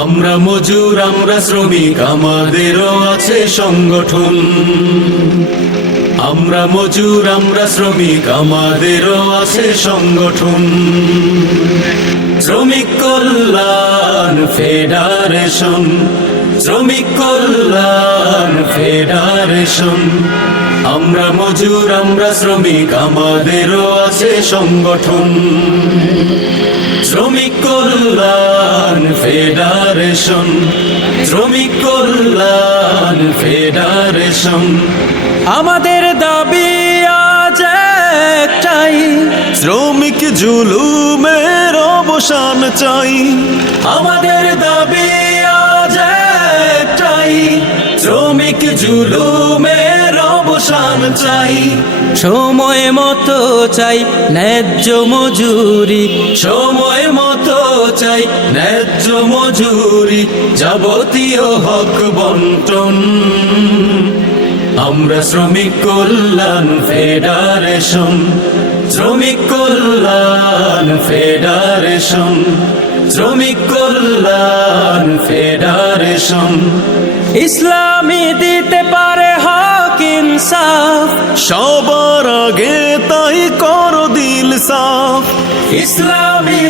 আমরা মজুর আমরা শ্রমিক আমাদেরও আছে সংগঠন। আমরা মজুর আমরা শ্রমিক আমাদেরও আছে সংগঠন। শ্রমিক কল্যাণ ফেডারেশন, শ্রমিক কল্যাণ ফেডারেশন। আমরা মজুর আমরা শ্রমিক আমাদেরও আছে সংগঠন। শ্রমিক কল্যাণ ফেডারেশন, শ্রমিক কল্যাণ ফেডারেশন। আমাদের দাবি আজ একটাই, শ্রমিক জুলুমের অবসান চাই। আমাদের দাবি আজ একটাই, শ্রমিক জুলুমের অবসান চাই। সময় মতো চাই ন্যায্য মজুরি, সময় মতো চাই ন্যায্য মজুরি, যাবতীয় হক বন্টন। আমরা শ্রমিক কল্যাণ ফেডারেশন, শ্রমিক কল্যাণ ফেডারেশন, শ্রমিক কল্যাণ ফেডারেশন। ইসলামী দিতে পারে হক ইনসাফ, সবার আগে তাই করো দিল সাফ। ইসলামী